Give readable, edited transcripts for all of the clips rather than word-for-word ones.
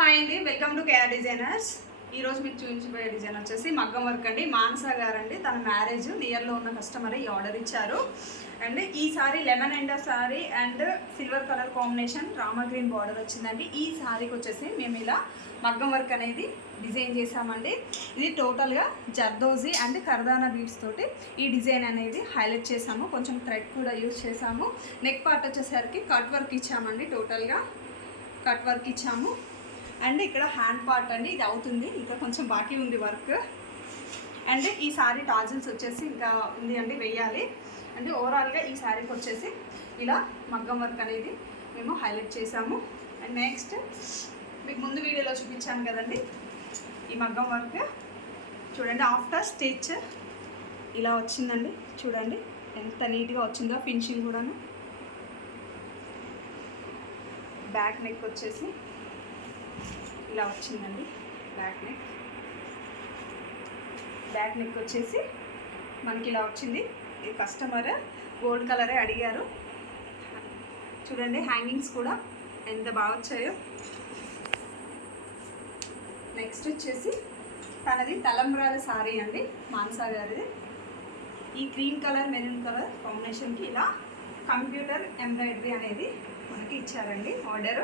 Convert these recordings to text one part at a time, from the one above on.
Hi అండి, welcome to KR designers. ఈరోజు మీకు చూపించబోయే డిజైన్ వచ్చేసి మగ్గం వర్క్ అండి. మానస గారు అండి, తన మ్యారేజ్ నియర్లో ఉన్న కస్టమర్ ఈ ఆర్డర్ ఇచ్చారు. అండ్ ఈ sorry lemon end sorry and silver colour combination Rama green border వచ్చిందండి. ఈ సారీకి వచ్చేసి మేము ఇలా మగ్గం వర్క్ అనేది డిజైన్ చేసామండి. ఇది టోటల్గా జర్దోజీ అండ్ కర్దానా బీడ్స్ తోటి ఈ డిజైన్ అనేది హైలైట్ చేసాము. కొంచెం థ్రెడ్ కూడా యూజ్ చేసాము. నెక్ పార్ట్ వచ్చేసరికి కట్ వర్క్ ఇచ్చామండి. టోటల్గా కట్ వర్క్ ఇచ్చాము. అండ్ ఇక్కడ హ్యాండ్ పార్ట్ అండి, ఇది అవుతుంది, ఇంకా కొంచెం బాకీ ఉంది వర్క్. అండ్ ఈ సారీ టాజిల్స్ వచ్చేసి ఇంకా ఉంది అండి, వెయ్యాలి. అంటే ఓవరాల్గా ఈ శారీకి వచ్చేసి ఇలా మగ్గం వర్క్ అనేది మేము హైలైట్ చేసాము. అండ్ నెక్స్ట్ మీకు ముందు వీడియోలో చూపించాను కదండి, ఈ మగ్గం వర్క్ చూడండి. ఆఫ్టర్ స్టిచ్ ఇలా వచ్చిందండి, చూడండి ఎంత నీట్గా వచ్చిందో. ఫినిషింగ్ కూడాను. బ్యాక్ నెక్ వచ్చేసి ఇలా వచ్చిందండి. బ్యాక్ నెక్ వచ్చేసి మనకి ఇలా వచ్చింది. ఈ కస్టమర్ గోల్డ్ కలరే అడిగారు. చూడండి హ్యాంగింగ్స్ కూడా ఎంత బాగా వచ్చాయో. నెక్స్ట్ వచ్చేసి తనది తలంబ్రాల సారీ అండి, మానసా గారిది. ఈ క్రీమ్ కలర్ మెరూన్ కలర్ కాంబినేషన్కి ఇలా కంప్యూటర్ ఎంబ్రాయిడరీ అనేది మనకి ఇచ్చారండి ఆర్డర్.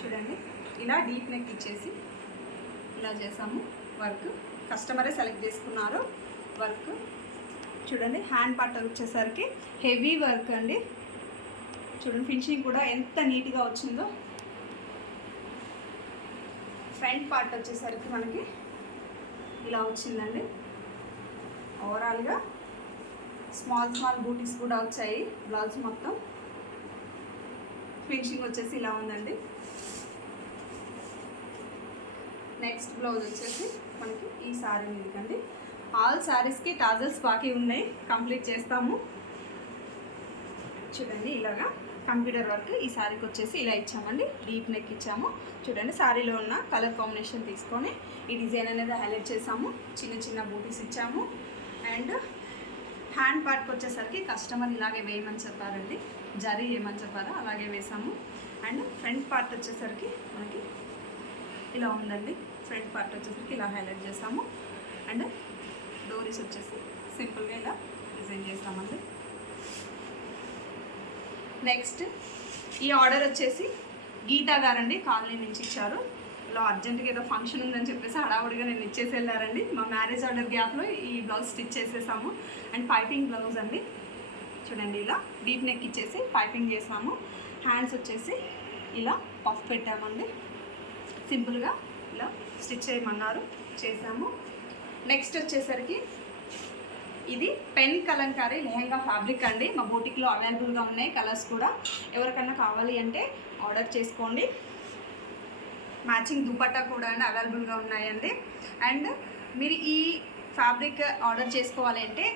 చూడండి ఇలా డీప్ నెక్ ఇచ్చేసి ఇలా చేసాము వర్క్. కస్టమరే సెలెక్ట్ చేసుకున్నారు వర్క్. చూడండి హ్యాండ్ పార్ట్ వచ్చేసరికి హెవీ వర్క్ అండి. చూడండి ఫినిషింగ్ కూడా ఎంత నీట్గా వచ్చిందో. ఫ్రంట్ పార్ట్ వచ్చేసరికి మనకి ఇలా వచ్చిందండి. ఓవరాల్గా స్మాల్ బూటీస్ కూడా వచ్చాయి. బ్లౌజ్ మొత్తం ఫినిషింగ్ వచ్చేసి ఇలా ఉందండి. నెక్స్ట్ బ్లౌజ్ వచ్చేసి మనకి ఈ శారీ మీదకండి. ఆల్ శారీస్కి టాజల్స్ బాకీ ఉన్నాయి, కంప్లీట్ చేస్తాము. చూడండి ఇలాగా కంప్యూటర్ వర్క్ ఈ శారీకి వచ్చేసి ఇలా ఇచ్చామండి. డీప్ నెక్ ఇచ్చాము. చూడండి శారీలో ఉన్న కలర్ కాంబినేషన్ తీసుకొని ఈ డిజైన్ అనేది హైలైట్ చేసాము. చిన్న చిన్న బూటీస్ ఇచ్చాము. అండ్ హ్యాండ్ పార్ట్కి వచ్చేసరికి కస్టమర్ ఇలాగే వేయమని చెప్పారండి, జరీ వేయమని చెప్పారు, అలాగే వేసాము. అండ్ ఫ్రంట్ పార్ట్ వచ్చేసరికి మనకి ఇలా ఉందండి. ఫ్రంట్ పార్ట్ వచ్చేసరికి ఇలా హైలైట్ చేసాము. అండ్ డోరీస్ వచ్చేసి సింపుల్గా ఇలా డిజైన్ చేస్తామండి. నెక్స్ట్ ఈ ఆర్డర్ వచ్చేసి గీతా గారండి, కాలనీ నుంచి ఇచ్చారు. ఇలా అర్జెంటుగా ఏదో ఫంక్షన్ ఉందని చెప్పేసి హడావుడిగా నేను ఇచ్చేసి వెళ్ళారండి. మా మ్యారేజ్ ఆర్డర్ గ్యాప్లో ఈ బ్లౌజ్ స్టిచ్ చేసేసాము. అండ్ పైపింగ్ బ్లౌజ్ అండి. చూడండి ఇలా డీప్ నెక్ ఇచ్చేసి పైపింగ్ చేసాము. హ్యాండ్స్ వచ్చేసి ఇలా పఫ్ పెట్టామండి. సింపుల్గా ఇలా స్టిచ్ చేయమన్నారు, చేసాము. నెక్స్ట్ వచ్చేసరికి ఇది పెన్ కలంకారీ లెహంగా ఫ్యాబ్రిక్ అండి. మా బోటిక్లో అవైలబుల్గా ఉన్నాయి కలర్స్ కూడా. ఎవరికన్నా కావాలి అంటే ఆర్డర్ చేసుకోండి. మ్యాచింగ్ దుపట్టా కూడా అండి అవైలబుల్గా ఉన్నాయండి. అండ్ మీరు ఈ ఫ్యాబ్రిక్ ఆర్డర్ చేసుకోవాలి అంటే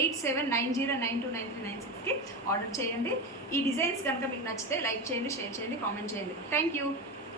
8790929396కి ఆర్డర్ చేయండి. ఈ డిజైన్స్ కనుక మీకు నచ్చితే లైక్ చేయండి, షేర్ చేయండి, కామెంట్ చేయండి. Thank you.